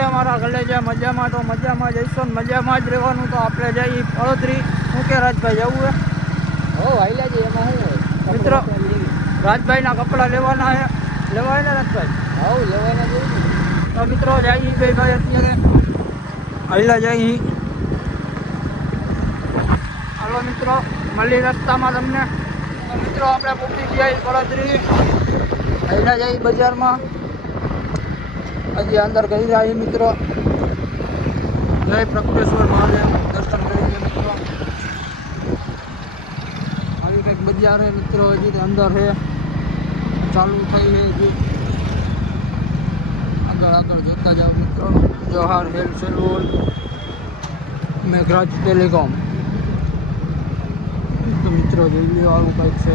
કે અમારા કલેજા મજામાં? તો મજામાં જઈશું ને મજામાં જ રહેવાનું. તો આપણે જઈએ પડોતરી. શું કે રાજભાઈ જવું હે? હો હાઈલા છે એમાં શું હોય મિત્રો રાજભાઈના કપડાં લેવાના છે. લેવાય ને રાજભાઈ? હવ લેવાના જોઈએ. તો મિત્રો જઈએ ભાઈ અત્યારે હાઈલા જઈએ. હાલો મિત્રો, મળી રસ્તામાં તમને. તો મિત્રો આપણે પૂછી ગયા પડોતરી. હાઈલા જઈએ બજારમાં. હજી અંદર ગઈ રહ્યા મિત્રો. જય પ્રકટેશ્વર મહાદેવ દર્શન કરી મિત્રો. આવી કંઈક બજાર છે મિત્રો. હજી તો અંદર છે, ચાલુ થઈ છે હજી. આગળ જોતા જાઓ મિત્રો. જોહાર હેલ સેલૂન, મેઘરાજ ટેલિકોમ. તો મિત્રો જોઈ લો, આવું કંઈક છે.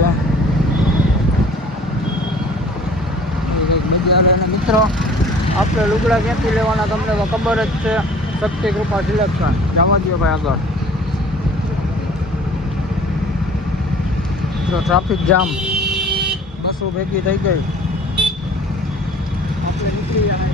કંઈક બજાર અને મિત્રો આપણે લુગડા ક્યાંથી લેવાના તમને તો ખબર જ છે. શક્તિ કૃપા સિલેક્શન. જવા દો ભાઈ આગળ. તો ટ્રાફિક જામ, બસો ભેગી થઈ ગઈ. આપણે નીકળી જાય.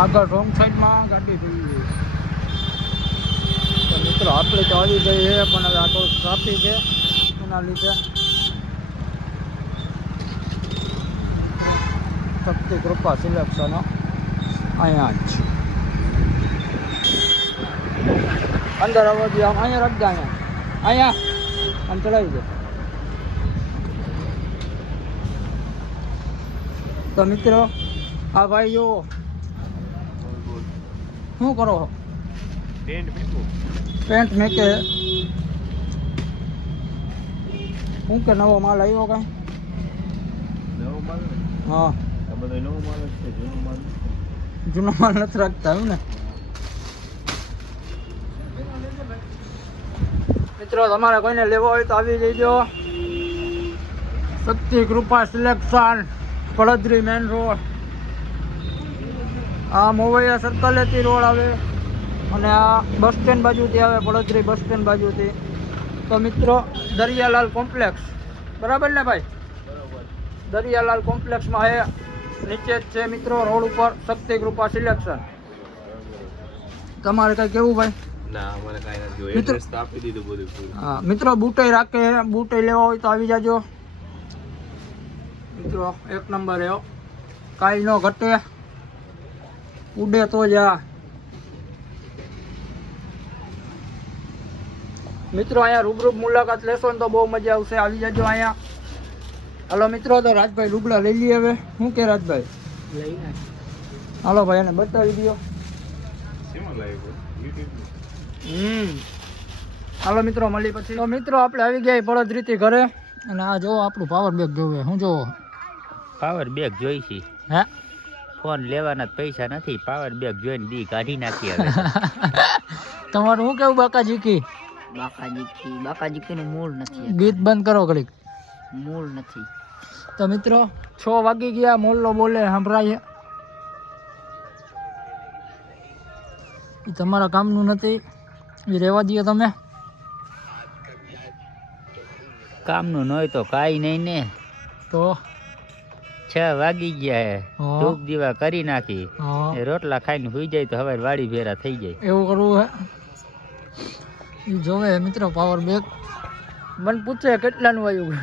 આગળ રોંગ સાઈડમાં ગાડી જોઈ છે. તો મિત્રો આપણે તો આવી ગઈ છે, પણ હવે આ તો ટ્રાફિક છે એના લીધે. શક્તિ કૃપા સિલેક્શન અહીંયા જ અંદર આવવા દે. આમ અહીંયા રાખજે. અહીંયા આમ ચડાવી દે. તો મિત્રો આ ભાઈ જો શું કરો? પેન્ટ મેકે. શું કે નવો માલ આવ્યો કઈ? હા, જૂનો માલ નથી રાખતા એવું ને? મિત્રો તમારે કોઈને લેવો હોય તો આવી જઈજો. શક્તિ કૃપા સિલેક્શન, પડોદરી મેન રોડ. આ મોવૈયા સર્કલેથી રોડ આવે અને આ બસ સ્ટેન્ડ બાજુથી આવે, પડોદરી બસ સ્ટેન્ડ બાજુથી. તો મિત્રો દરિયાલાલ કોમ્પ્લેક્સ, બરાબર ને ભાઈ? દરિયાલાલ કોમ્પ્લેક્સમાં છે, નીચે જ છે મિત્રો રોડ ઉપર. શક્તિ કૃપા સિલેક્શન. તમારે કઈ કેવું ભાઈ? ના અમારે કાંઈ નથી. એડ્રેસ તો આપી દીધું બધું. હા મિત્રો, બૂટે રાખે. બૂટે લેવા હોય તો આવી જાજો મિત્રો. એક નંબર એવો, કાંઈ ન ઘટે, ઉડે તો જા. મિત્રો અહીંયા રૂબરૂ મુલાકાત લેશો ને તો બહુ મજા આવશે. આવી જજો અહીંયા. હાલો મિત્રો, તો રાજભાઈ લુગડા લઈ લઈએ હવે. શું કે રાજભાઈ? લઈને હાલો ભાઈ, એને બતાવી દો. હાલો મિત્રો, મળી પછી. તો મિત્રો આપણે આવી ગયા પડોદરીથી ઘરે. અને આ જો આપણું પાવર બેગ જોવે. શું જોવો? પાવર બેગ જોઈ છે. હે, ફોન લેવાના પૈસા નથી. પાવર બેગ જોઈને દી કાઢી નાખી. હવે તમારું શું કેવું બાકાજીકી? બાકાજીકીનું મૂળ નથી. ગીત બંધ કરો ઘડીક. મૂળ નથી. તો મિત્રો 6 વાગી ગયા. મોલ્લો બોલે સંભળાય. એ તમારા કામનું નથી, એ રહેવા દો તમે. કામનું ન હોય તો કાંઈ નહીં ને. તો 6 વાગી ગયા હે. હા. ધૂપ દીવા કરી નાખી. હા, એ રોટલા ખાઈને સુઈ જાય તો હવે વાડી ભેરા થઈ જાય. એવું કરવું હે? એ જોવે મિત્રો પાવર બેગ. મને પૂછે કેટલાનું આવ્યું?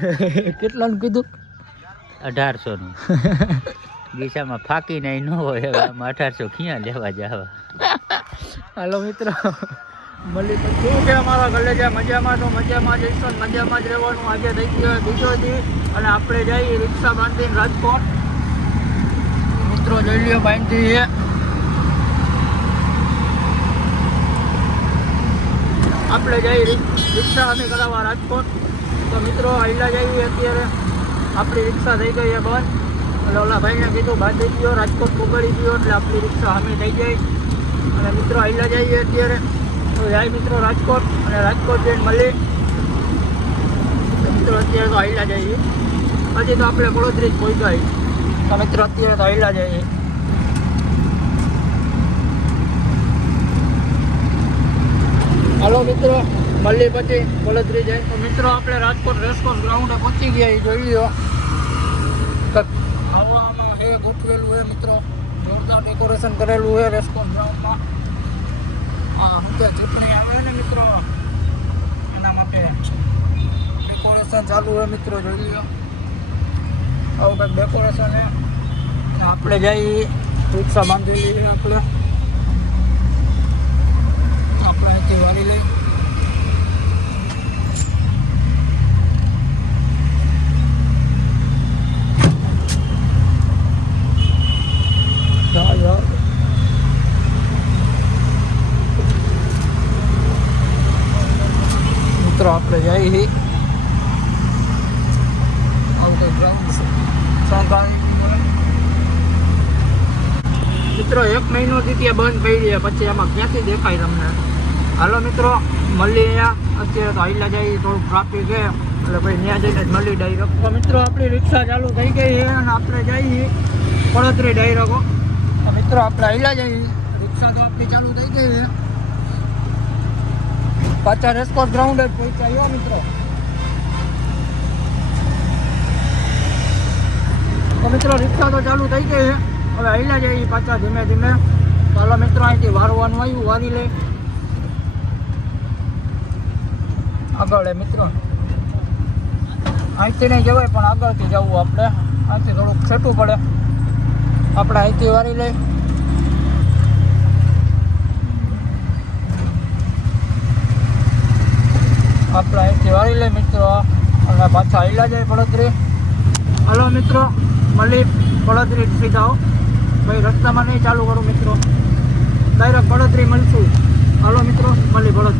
કેટલાનું કીધું? 1800 નું. ગીસામાં ફાકી નહીં ન હોય. હવે આમાં 1800 ક્યાં લેવા જવા? હાલો મિત્રો, મળી પછી. શું કે અમારા કલેજા મજામાં? તો મજામાં જઈશું ને મજામાં જ રહેવાનું. આજે થઈ ગયો બીજો દી અને આપણે જઈએ રિક્ષા બાંધીને રાજકોટ. મિત્રો જોઈ લ્યો બાંધી છે. આપણે જઈએ રિક્ષા અમે કરાવવા રાજકોટ. તો મિત્રો હાઈલા જઈએ અત્યારે. આપણી રિક્ષા થઈ ગઈ છે બંધ. એટલે ઓલા ભાઈને કીધું બાંધી દો, રાજકોટ પકડી દો એટલે આપણી રિક્ષા સામે થઈ જાય. અને મિત્રો હાઈલા જઈએ અત્યારે. તો જાય મિત્રો રાજકોટ અને રાજકોટ જઈને મળી. મિત્રો અત્યારે તો હાઈલા જઈએ. હજી તો આપણે પડોદરી જ પહોંચાય. તો મિત્રો અત્યારે તો હાલ્યા જઈએ. હાલો મિત્રો, મળી પછી વડોદરી જાય. તો મિત્રો આપણે રાજકોટ રેસકોર્સ ગ્રાઉન્ડે પહોંચી ગયા. એ જોઈ લો હવામાં હે ગોઠવેલું હે મિત્રો, જોરદાર ડેકોરેશન કરેલું હે રેસકોર્સ ગ્રાઉન્ડમાં. હા, શું કે ચૂંટણી આવે ને મિત્રો, એના માટે ડેકોરેશન ચાલુ હે મિત્રો, જોઈ લો આવું કંઈક ડેકોરેશન હે. આપણે જઈએ, રિક્ષા બાંધેલી છે આપણે અહીંથી વાળી લઈ. મિત્રો આપણે જઈએ મિત્રો 1 મહિનોથી ત્યાં બંધ પડી છે, પછી એમાં ક્યાંથી દેખાય તમને. હાલો મિત્રો, મળી અહીંયા અત્યારે તો હાઈલા જઈએ, થોડુંક ટ્રાફિક છે એટલે ભાઈ ત્યાં જઈને જ મળી ડાયરેક્ટ. તો મિત્રો આપણી રિક્ષા ચાલુ થઈ ગઈ છે અને આપણે જઈએ વડોદરી ડાયરેક્ટ. તો મિત્રો આપણે હાઈલા જઈએ, રિક્ષા તો આપણી ચાલુ થઈ ગઈ છે. પાછા રેસકોર્સ ગ્રાઉન્ડ જ પહોંચ્યા મિત્રો. તો મિત્રો રિક્ષા તો ચાલુ થઈ ગઈ છે, હવે હાઈલા જઈએ પાછા ધીમે ધીમે. ચાલો મિત્રો, અહીંથી વારવાનું આવ્યું, વારી લે આગળ મિત્રો. અહીંથી નહીં જવાય પણ આગળથી જવું આપણે, અહીંથી થોડુંક છેટું પડે. આપણે અહીંથી વારી લઈ. આપણે અહીંથી વારી લઈ મિત્રો અને પાછા હાઈલા જાય વડોદરી. હલો મિત્રો, મળી વડોદરી સીધા ભાઈ, રસ્તામાં નહીં ચાલુ કરું મિત્રો, ડાયરેક્ટ વડોદરી મળશું. હાલો મિત્રો, મળી વડોદરી.